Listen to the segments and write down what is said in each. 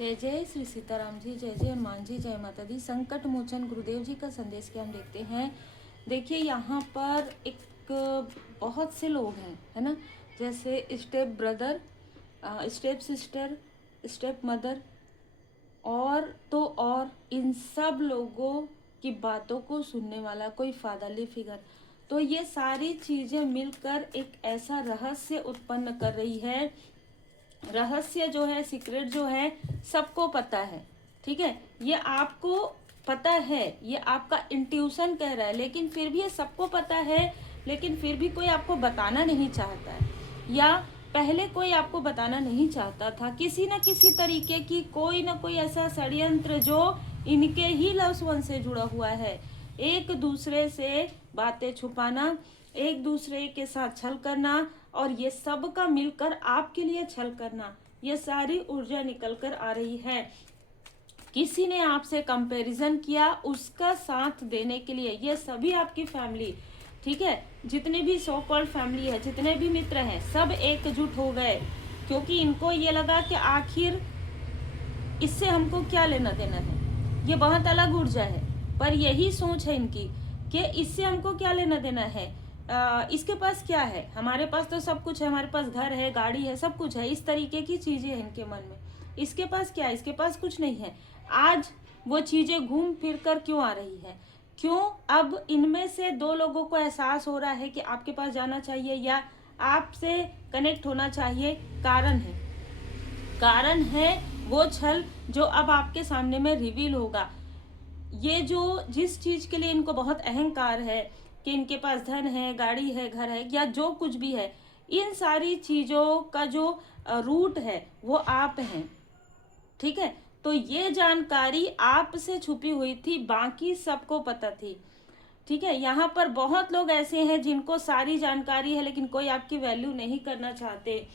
जय जय श्री सीताराम जी, जय जय हनुमान जी, जय माता दी। संकट मोचन गुरुदेव जी का संदेश के हम देखते हैं। देखिए यहाँ पर एक बहुत से लोग हैं, है ना, जैसे step brother, step sister, step mother और इन सब लोगों की बातों को सुनने वाला कोई फादरली फिगर। तो ये सारी चीजें मिलकर एक ऐसा रहस्य उत्पन्न कर रही है। रहस्य जो है, सीक्रेट जो है, सबको पता है, ठीक है। ये आपको पता है, ये आपका इंट्यूशन कह रहा है, लेकिन फिर भी ये सबको पता है, लेकिन फिर भी कोई आपको बताना नहीं चाहता है, या पहले कोई आपको बताना नहीं चाहता था। किसी न किसी तरीके की कोई ना कोई ऐसा षड्यंत्र जो इनके ही लव्स वन से जुड़ा हुआ है। एक दूसरे से बातें छुपाना, एक दूसरे के साथ छल करना, और ये सब का मिलकर आपके लिए छल करना, ये सारी ऊर्जा निकल कर आ रही है। किसी ने आपसे कंपैरिजन किया, उसका साथ देने के लिए ये सभी आपकी फैमिली, ठीक है, जितने भी सो कॉल्ड फैमिली है, जितने भी मित्र हैं, सब एकजुट हो गए, क्योंकि इनको ये लगा कि आखिर इससे हमको क्या लेना देना है। ये बहुत अलग ऊर्जा है, पर यही सोच है इनकी कि इससे हमको क्या लेना देना है। इसके पास क्या है, हमारे पास तो सब कुछ है, हमारे पास घर है, गाड़ी है, सब कुछ है। इस तरीके की चीजें हैं इनके मन में। इसके पास क्या है, इसके पास कुछ नहीं है। आज वो चीजें घूम फिर कर क्यों आ रही है, क्यों अब इनमें से दो लोगों को एहसास हो रहा है कि आपके पास जाना चाहिए या आपसे कनेक्ट होना चाहिए। कारण है वो छल जो अब आपके सामने में रिवील होगा। ये जो जिस चीज के लिए इनको बहुत अहंकार है कि इनके पास धन है, गाड़ी है, घर है, या जो कुछ भी है, इन सारी चीजों का जो रूट है वो आप हैं, ठीक है। तो ये जानकारी आपसे छुपी हुई थी, बाकी सबको पता थी, ठीक है। यहाँ पर बहुत लोग ऐसे हैं जिनको सारी जानकारी है, लेकिन कोई आपकी वैल्यू नहीं करना चाहते,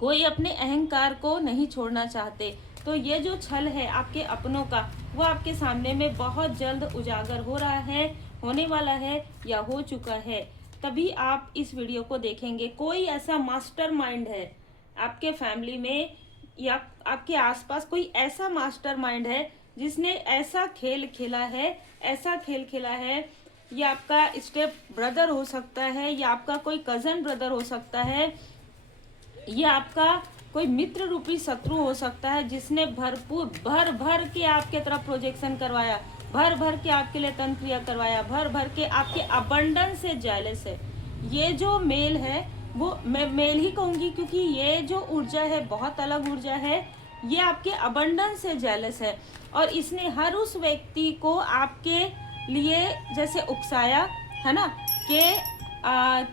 कोई अपने अहंकार को नहीं छोड़ना चाहते। तो ये जो छल है आपके अपनों का, वो आपके सामने में बहुत जल्द उजागर हो रहा है, होने वाला है, या हो चुका है। तभी आप इस वीडियो को देखेंगे। कोई ऐसा मास्टरमाइंड है आपके फैमिली में या आपके आसपास, कोई ऐसा मास्टरमाइंड है जिसने ऐसा खेल खेला है, ऐसा खेल खेला है। ये आपका स्टेप ब्रदर हो सकता है, या आपका कोई कजन ब्रदर हो सकता है, ये आपका कोई मित्र रूपी शत्रु हो सकता है, जिसने भर भर के आपके तरफ प्रोजेक्शन करवाया, भर भर के आपके लिए तंत्र क्रिया करवाया, भर भर के आपके अबंडन से जेलस है। ये जो मेल है, वो मैं मेल ही कहूंगी, क्योंकि ये जो ऊर्जा है बहुत अलग ऊर्जा है। ये आपके अबंडन से जेलस है, और इसने हर उस व्यक्ति को आपके लिए जैसे उकसाया, है ना, कि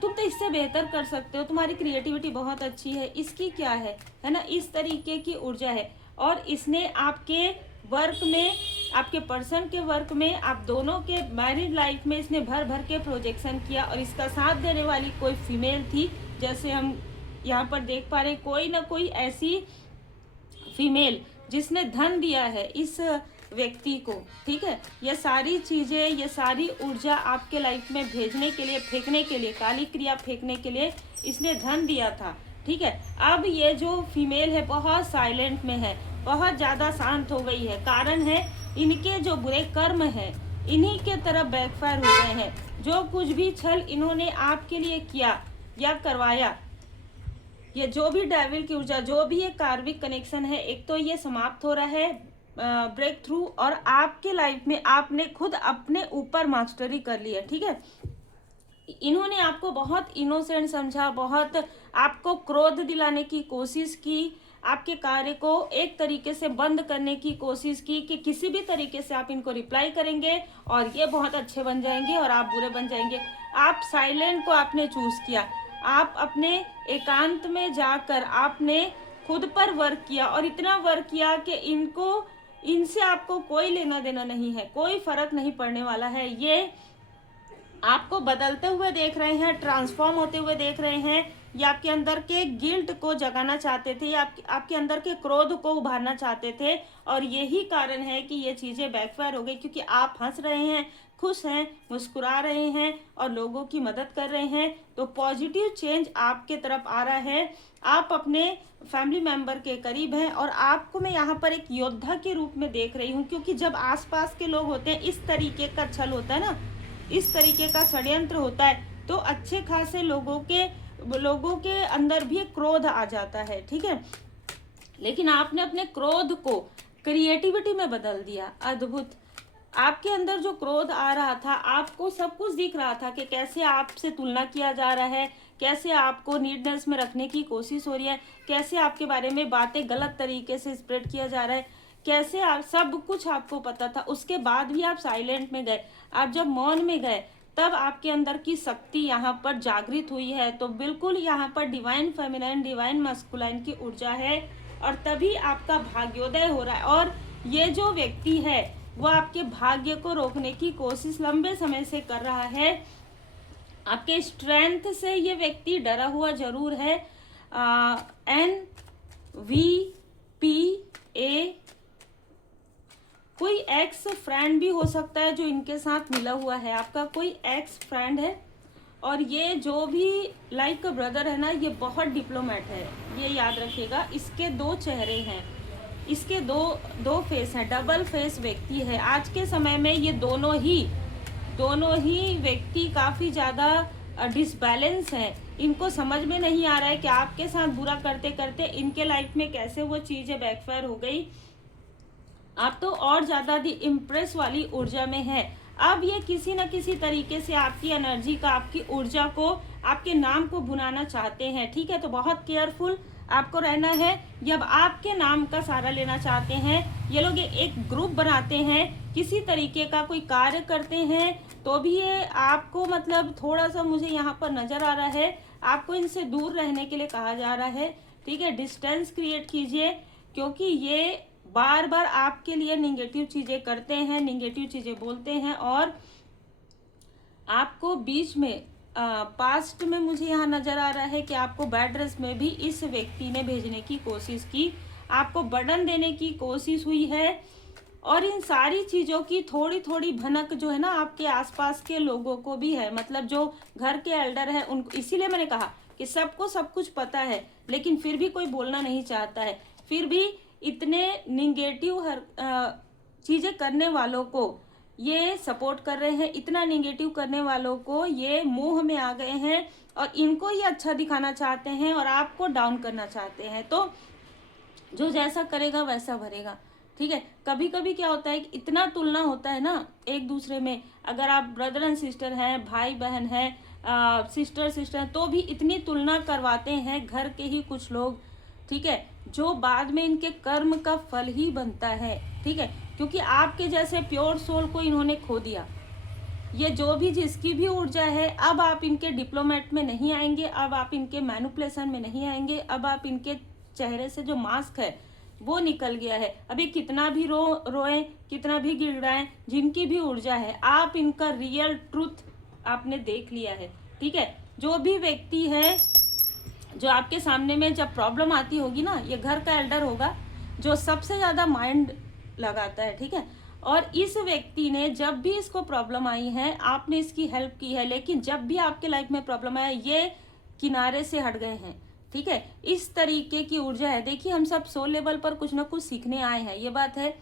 तुम तो इससे बेहतर कर सकते हो, तुम्हारी क्रिएटिविटी बहुत अच्छी है, इसकी क्या है ना, इस तरीके की ऊर्जा है। और इसने आपके वर्क में, आपके पर्सन के वर्क में, आप दोनों के मैरिड लाइफ में इसने भर भर के प्रोजेक्शन किया। और इसका साथ देने वाली कोई फीमेल थी, जैसे हम यहाँ पर देख पा रहे, कोई ना कोई ऐसी फीमेल जिसने धन दिया है इस व्यक्ति को, ठीक है। ये सारी चीजें, ये सारी ऊर्जा आपके लाइफ में भेजने के लिए, फेंकने के लिए, काली क्रिया फेंकने के लिए इसने धन दिया था, ठीक है। अब ये जो फीमेल है बहुत साइलेंट में है, बहुत ज्यादा शांत हो गई है। कारण है इनके जो बुरे कर्म है, इन्हीं के तरफ बैकफायर हो गए हैं। जो कुछ भी छल इन्होंने आपके लिए किया या करवाया, ये जो भी डेविल की ऊर्जा, जो भी ये कार्मिक कनेक्शन है, एक तो ये समाप्त हो रहा है, ब्रेक थ्रू। और आपके लाइफ में आपने खुद अपने ऊपर मास्टरी कर ली है, ठीक है। इन्होंने आपको बहुत इनोसेंट समझा, बहुत आपको क्रोध दिलाने की कोशिश की, आपके कार्य को एक तरीके से बंद करने की कोशिश की कि किसी भी तरीके से आप इनको रिप्लाई करेंगे और ये बहुत अच्छे बन जाएंगे और आप बुरे बन जाएंगे। आप साइलेंट को आपने चूज किया, आप अपने एकांत में जाकर आपने खुद पर वर्क किया, और इतना वर्क किया कि इनसे आपको कोई लेना देना नहीं है, कोई फर्क नहीं पड़ने वाला है। ये आपको बदलते हुए देख रहे हैं, ट्रांसफॉर्म होते हुए देख रहे हैं। ये आपके अंदर के गिल्ट को जगाना चाहते थे, या आपके अंदर के क्रोध को उभारना चाहते थे। और यही कारण है कि ये चीजें बैकफायर हो गई, क्योंकि आप हंस रहे हैं, खुश हैं, मुस्कुरा रहे हैं और लोगों की मदद कर रहे हैं। तो पॉजिटिव चेंज आपके तरफ आ रहा है। आप अपने फैमिली मेंबर के करीब हैं और आपको मैं यहाँ पर एक योद्धा के रूप में देख रही हूँ, क्योंकि जब आसपास के लोग होते हैं, इस तरीके का छल होता है ना, इस तरीके का षड्यंत्र होता है, तो अच्छे खासे लोगों के अंदर भी एक क्रोध आ जाता है, ठीक है। लेकिन आपने अपने क्रोध को क्रिएटिविटी में बदल दिया। अद्भुत। आपके अंदर जो क्रोध आ रहा था, आपको सब कुछ दिख रहा था कि कैसे आपसे तुलना किया जा रहा है, कैसे आपको नीडनेस में रखने की कोशिश हो रही है, कैसे आपके बारे में बातें गलत तरीके से स्प्रेड किया जा रहा है, कैसे आप, सब कुछ आपको पता था। उसके बाद भी आप साइलेंट में गए। आप जब मौन में गए तब आपके अंदर की शक्ति यहाँ पर जागृत हुई है। तो बिल्कुल यहाँ पर डिवाइन फेमिनाइन, डिवाइन मस्कुलाइन की ऊर्जा है और तभी आपका भाग्योदय हो रहा है। और ये जो व्यक्ति है वो आपके भाग्य को रोकने की कोशिश लंबे समय से कर रहा है। आपके स्ट्रेंथ से ये व्यक्ति डरा हुआ जरूर है। NVPA, कोई एक्स फ्रेंड भी हो सकता है जो इनके साथ मिला हुआ है। आपका कोई एक्स फ्रेंड है और ये जो भी लाइक ब्रदर है ना, ये बहुत डिप्लोमेट है, ये याद रखिएगा। इसके दो चेहरे हैं, इसके दो फेस हैं, डबल फेस व्यक्ति है। आज के समय में ये दोनों ही व्यक्ति काफ़ी ज़्यादा डिसबैलेंस हैं। इनको समझ में नहीं आ रहा है कि आपके साथ बुरा करते करते इनके लाइफ में कैसे वो चीज़ें बैकफायर हो गई। आप तो और ज़्यादा दी इम्प्रेस वाली ऊर्जा में है। अब ये किसी न किसी तरीके से आपकी एनर्जी का, आपकी ऊर्जा को, आपके नाम को भुनाना चाहते हैं, ठीक है। तो बहुत केयरफुल आपको रहना है। जब आपके नाम का सहारा लेना चाहते हैं, ये लोग एक ग्रुप बनाते हैं, किसी तरीके का कोई कार्य करते हैं, तो भी ये आपको मतलब थोड़ा सा मुझे यहाँ पर नज़र आ रहा है, आपको इनसे दूर रहने के लिए कहा जा रहा है, ठीक है। डिस्टेंस क्रिएट कीजिए, क्योंकि ये बार बार आपके लिए निगेटिव चीज़ें करते हैं, निगेटिव चीज़ें बोलते हैं और आपको बीच में पास्ट में मुझे यहाँ नज़र आ रहा है कि आपको बेड रेस्ट में भी इस व्यक्ति ने भेजने की कोशिश की, आपको बर्डन देने की कोशिश हुई है। और इन सारी चीज़ों की थोड़ी थोड़ी भनक जो है ना, आपके आसपास के लोगों को भी है, मतलब जो घर के एल्डर है उनको। इसीलिए मैंने कहा कि सबको सब कुछ पता है, लेकिन फिर भी कोई बोलना नहीं चाहता है। फिर भी इतने निगेटिव चीज़ें करने वालों को ये सपोर्ट कर रहे हैं, इतना निगेटिव करने वालों को ये मोह में आ गए हैं और इनको ये अच्छा दिखाना चाहते हैं और आपको डाउन करना चाहते हैं। तो जो जैसा करेगा वैसा भरेगा, ठीक है। कभी कभी क्या होता है कि इतना तुलना होता है ना एक दूसरे में, अगर आप ब्रदर एंड सिस्टर हैं, भाई बहन हैं, सिस्टर हैं, तो भी इतनी तुलना करवाते हैं घर के ही कुछ लोग, ठीक है, जो बाद में इनके कर्म का फल ही बनता है, ठीक है। क्योंकि आपके जैसे प्योर सोल को इन्होंने खो दिया। ये जो भी जिसकी भी ऊर्जा है, अब आप इनके डिप्लोमेट में नहीं आएंगे, अब आप इनके मैनिपुलेशन में नहीं आएंगे, अब आप इनके चेहरे से जो मास्क है वो निकल गया है। अभी कितना भी रोएं, कितना भी गिड़गिड़ाएं, जिनकी भी ऊर्जा है, आप इनका रियल ट्रूथ आपने देख लिया है, ठीक है। जो भी व्यक्ति है जो आपके सामने में जब प्रॉब्लम आती होगी ना, ये घर का एल्डर होगा जो सबसे ज़्यादा माइंड लगाता है, ठीक है। और इस व्यक्ति ने जब भी इसको प्रॉब्लम आई है, आपने इसकी हेल्प की है, लेकिन जब भी आपके लाइफ में प्रॉब्लम आया, ये किनारे से हट गए हैं, ठीक है। इस तरीके की ऊर्जा है। देखिए, हम सब सोल लेवल पर कुछ ना कुछ सीखने आए हैं, ये बात है।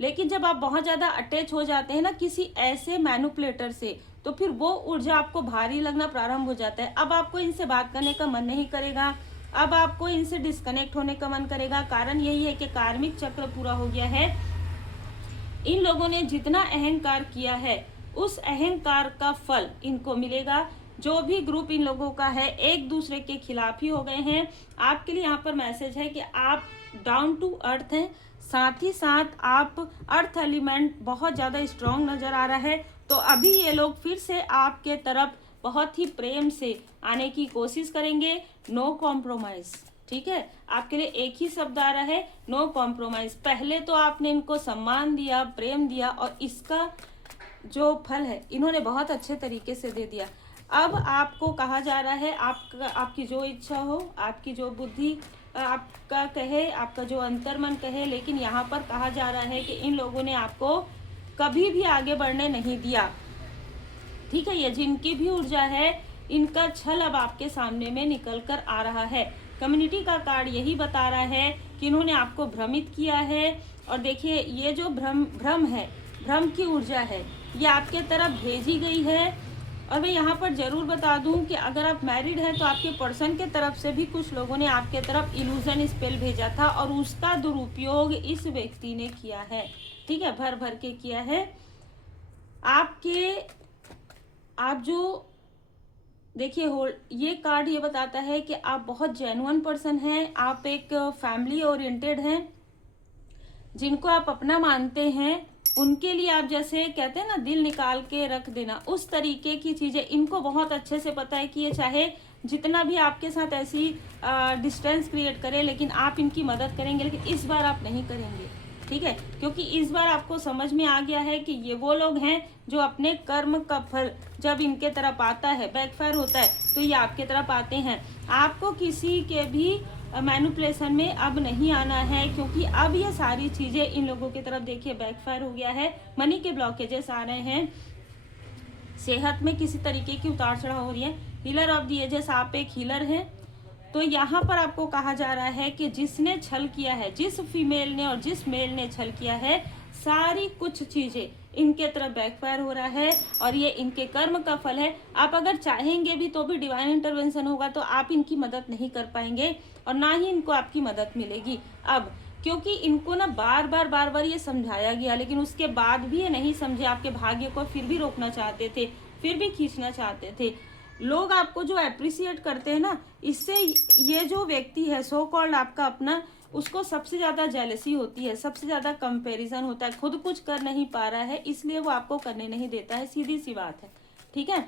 लेकिन जब आप बहुत ज़्यादा अटैच हो जाते हैं ना किसी ऐसे मैनिपुलेटर से, तो फिर वो ऊर्जा आपको भारी लगना प्रारंभ हो जाता है। अब आपको इनसे बात करने का मन नहीं करेगा, अब आपको इनसे डिस्कनेक्ट होने का मन करेगा। कारण यही है कि कार्मिक चक्र पूरा हो गया है। इन लोगों ने जितना अहंकार किया है, उस अहंकार का फल इनको मिलेगा। जो भी ग्रुप इन लोगों का है, एक दूसरे के खिलाफ ही हो गए हैं। आपके लिए यहाँ पर मैसेज है कि आप डाउन टू अर्थ हैं, साथ ही साथ आप अर्थ एलिमेंट बहुत ज़्यादा स्ट्रॉन्ग नज़र आ रहा है। तो अभी ये लोग फिर से आपके तरफ बहुत ही प्रेम से आने की कोशिश करेंगे। नो कॉम्प्रोमाइज़, ठीक है। आपके लिए एक ही शब्द आ रहा है, नो कॉम्प्रोमाइज़। पहले तो आपने इनको सम्मान दिया, प्रेम दिया, और इसका जो फल है इन्होंने बहुत अच्छे तरीके से दे दिया। अब आपको कहा जा रहा है, आपकी जो इच्छा हो, आपकी जो बुद्धि आपका कहे, आपका जो अंतर्मन कहे, लेकिन यहाँ पर कहा जा रहा है कि इन लोगों ने आपको कभी भी आगे बढ़ने नहीं दिया, ठीक है। ये जिनकी भी ऊर्जा है, इनका छल अब आपके सामने में निकल कर आ रहा है। कम्युनिटी का कार्ड यही बता रहा है कि इन्होंने आपको भ्रमित किया है। और देखिए ये जो भ्रम है, भ्रम की ऊर्जा है, ये आपके तरफ भेजी गई है। और मैं यहाँ पर ज़रूर बता दूँ कि अगर आप मैरिड हैं तो आपके पर्सन के तरफ से भी कुछ लोगों ने आपके तरफ इल्यूजन स्पेल भेजा था और उसका दुरुपयोग इस व्यक्ति ने किया है, ठीक है, भर भर के किया है। आप जो देखिए ये कार्ड ये बताता है कि आप बहुत जेन्युइन पर्सन हैं, आप एक फैमिली ओरिएंटेड हैं, जिनको आप अपना मानते हैं उनके लिए आप जैसे कहते हैं ना दिल निकाल के रख देना, उस तरीके की चीज़ें इनको बहुत अच्छे से पता है कि ये चाहे जितना भी आपके साथ ऐसी डिस्टेंस क्रिएट करे लेकिन आप इनकी मदद करेंगे, लेकिन इस बार आप नहीं करेंगे, ठीक है, क्योंकि इस बार आपको समझ में आ गया है कि ये वो लोग हैं जो अपने कर्म का फल जब इनके तरफ आता है, बैकफायर होता है, तो ये आपके तरफ आते हैं। आपको किसी के भी मैनिपुलेशन में अब नहीं आना है, क्योंकि अब ये सारी चीज़ें इन लोगों की तरफ देखिए बैकफायर हो गया है। मनी के ब्लॉकेजेस आ रहे हैं, सेहत में किसी तरीके की उतार चढ़ाव हो रही है। हीलर ऑफ दी एजेस, आप एक हीलर हैं, तो यहाँ पर आपको कहा जा रहा है कि जिसने छल किया है, जिस फीमेल ने और जिस मेल ने छल किया है, सारी कुछ चीज़ें इनके तरफ बैकफायर हो रहा है और ये इनके कर्म का फल है। आप अगर चाहेंगे भी तो भी डिवाइन इंटरवेंशन होगा तो आप इनकी मदद नहीं कर पाएंगे और ना ही इनको आपकी मदद मिलेगी अब, क्योंकि इनको ना बार बार ये समझाया गया, लेकिन उसके बाद भी ये नहीं समझे। आपके भाग्य को फिर भी रोकना चाहते थे, फिर भी खींचना चाहते थे। लोग आपको जो अप्रिसिएट करते हैं ना, इससे ये जो व्यक्ति है सो कॉल्ड आपका अपना, उसको सबसे ज़्यादा जेलसी होती है, सबसे ज़्यादा कंपैरिजन होता है। खुद कुछ कर नहीं पा रहा है इसलिए वो आपको करने नहीं देता है, सीधी सी बात है, ठीक है।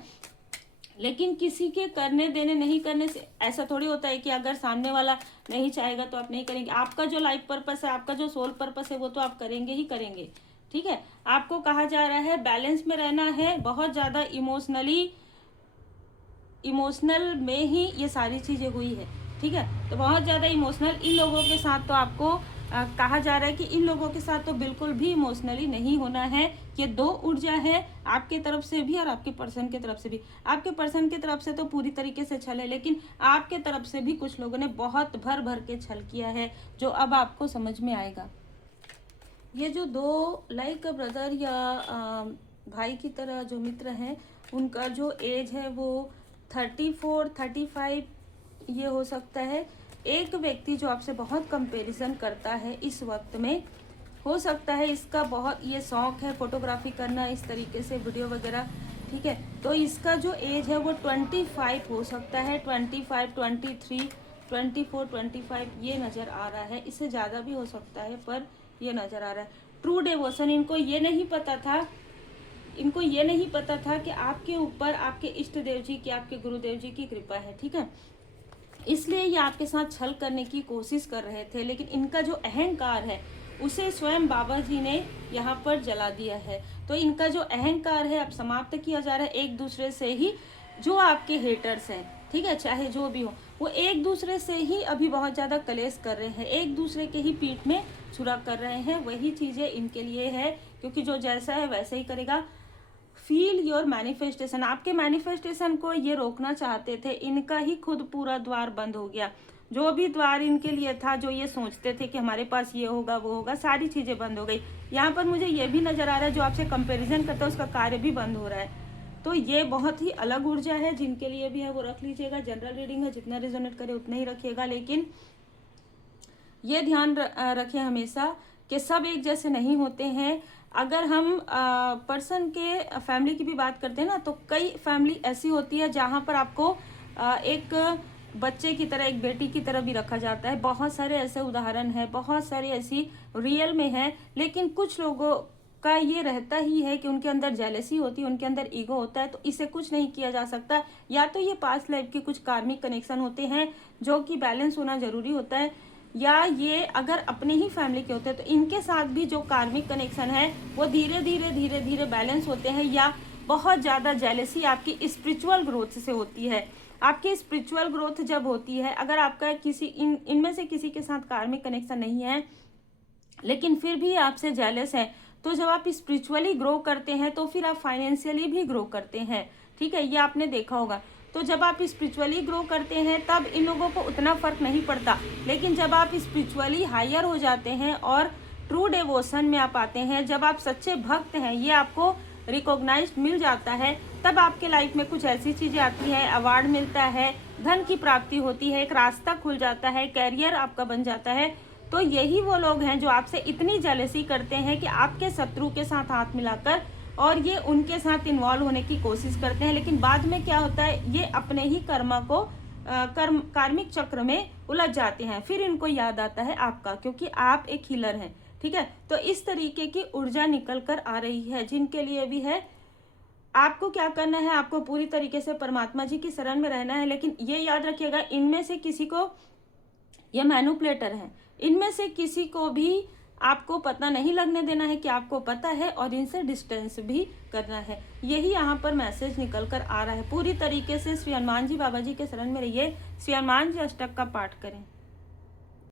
लेकिन किसी के करने देने नहीं करने से ऐसा थोड़ी होता है कि अगर सामने वाला नहीं चाहेगा तो आप नहीं करेंगे। आपका जो लाइफ पर्पस है, आपका जो सोल पर्पस है, वो तो आप करेंगे ही करेंगे, ठीक है। आपको कहा जा रहा है बैलेंस में रहना है, बहुत ज़्यादा इमोशनल में ही ये सारी चीज़ें हुई है, ठीक है। तो बहुत ज़्यादा इमोशनल इन लोगों के साथ तो आपको कहा जा रहा है कि इन लोगों के साथ तो बिल्कुल भी इमोशनली नहीं होना है। ये दो ऊर्जा है, आपके तरफ से भी और आपके पर्सन के तरफ से भी। आपके पर्सन की तरफ से तो पूरी तरीके से छल है, लेकिन आपके तरफ से भी कुछ लोगों ने बहुत भर भर के छल किया है, जो अब आपको समझ में आएगा। ये जो दो लाइक ब्रदर या भाई की तरह जो मित्र हैं, उनका जो एज है वो 34, 35 ये हो सकता है। एक व्यक्ति जो आपसे बहुत कंपैरिजन करता है इस वक्त में, हो सकता है इसका बहुत ये शौक है फोटोग्राफी करना, इस तरीके से वीडियो वगैरह, ठीक है। तो इसका जो एज है वो 25 हो सकता है, 25, 23, 24, 25 ये नज़र आ रहा है। इससे ज़्यादा भी हो सकता है पर ये नज़र आ रहा है। ट्रू डिवोशन, इनको ये नहीं पता था कि आपके ऊपर आपके इष्ट देव जी की, आपके गुरुदेव जी की कृपा है, ठीक है। इसलिए ये आपके साथ छल करने की कोशिश कर रहे थे, लेकिन इनका जो अहंकार है उसे स्वयं बाबा जी ने यहाँ पर जला दिया है। तो इनका जो अहंकार है अब समाप्त किया जा रहा है एक दूसरे से ही। जो आपके हेटर्स हैं, ठीक है, चाहे जो भी हो, वो एक दूसरे से ही अभी बहुत ज़्यादा कलेश कर रहे हैं, एक दूसरे के ही पीठ में छुरा कर रहे हैं। वही चीज़ें इनके लिए है, क्योंकि जो जैसा है वैसे ही करेगा। फील योर मैनिफेस्टेशन, आपके मैनिफेस्टेशन को ये रोकना चाहते थे, इनका ही खुद पूरा द्वार बंद हो गया। जो भी द्वार इनके लिए था, जो ये सोचते थे कि हमारे पास ये होगा वो होगा, सारी चीज़ें बंद हो गई। यहाँ पर मुझे ये भी नज़र आ रहा है जो आपसे कंपैरिजन करता है उसका कार्य भी बंद हो रहा है। तो ये बहुत ही अलग ऊर्जा है, जिनके लिए भी है वो रख लीजिएगा। जनरल रीडिंग है, जितना रिजोनेट करे उतना ही रखिएगा, लेकिन ये ध्यान रखें हमेशा कि सब एक जैसे नहीं होते हैं। अगर हम पर्सन के फैमिली की भी बात करते हैं ना, तो कई फैमिली ऐसी होती है जहाँ पर आपको एक बच्चे की तरह, एक बेटी की तरह भी रखा जाता है। बहुत सारे ऐसे उदाहरण हैं, बहुत सारी ऐसी रियल में है। लेकिन कुछ लोगों का ये रहता ही है कि उनके अंदर जेलसी होती है, उनके अंदर ईगो होता है, तो इसे कुछ नहीं किया जा सकता। या तो ये पास्ट लाइफ के कुछ कार्मिक कनेक्शन होते हैं जो कि बैलेंस होना जरूरी होता है, या ये अगर अपने ही फैमिली के होते हैं तो इनके साथ भी जो कार्मिक कनेक्शन है वो धीरे धीरे बैलेंस होते हैं। या बहुत ज़्यादा जेलसी आपकी स्पिरिचुअल ग्रोथ से होती है। आपकी स्पिरिचुअल ग्रोथ जब होती है, अगर आपका किसी इनमें से किसी के साथ कार्मिक कनेक्शन नहीं है लेकिन फिर भी आपसे जेलस है, तो जब आप स्पिरिचुअली ग्रो करते हैं तो फिर आप फाइनेंशियली भी ग्रो करते हैं, ठीक है, ये आपने देखा होगा। तो जब आप स्पिरिचुअली ग्रो करते हैं तब इन लोगों को उतना फर्क नहीं पड़ता, लेकिन जब आप स्पिरिचुअली हायर हो जाते हैं और ट्रू डिवोशन में आप आते हैं, जब आप सच्चे भक्त हैं, ये आपको रिकॉग्नाइज मिल जाता है, तब आपके लाइफ में कुछ ऐसी चीज़ें आती है, अवार्ड मिलता है, धन की प्राप्ति होती है, एक रास्ता खुल जाता है, कैरियर आपका बन जाता है। तो यही वो लोग हैं जो आपसे इतनी जेलसी करते हैं कि आपके शत्रु के साथ हाथ मिलाकर और ये उनके साथ इन्वॉल्व होने की कोशिश करते हैं, लेकिन बाद में क्या होता है, ये अपने ही कर्मा को कार्मिक चक्र में उलझ जाते हैं। फिर इनको याद आता है आपका, क्योंकि आप एक हीलर हैं, ठीक है। तो इस तरीके की ऊर्जा निकल कर आ रही है जिनके लिए भी है। आपको क्या करना है, आपको पूरी तरीके से परमात्मा जी की शरण में रहना है, लेकिन ये याद रखिएगा, इनमें से किसी को, ये मैनिपुलेटर हैं, इनमें से किसी को भी आपको पता नहीं लगने देना है कि आपको पता है, और इनसे डिस्टेंस भी करना है। यही यहाँ पर मैसेज निकल कर आ रहा है। पूरी तरीके से श्री हनुमान जी बाबा जी के शरण में रहिए, श्री हनुमान जी अष्टक का पाठ करें।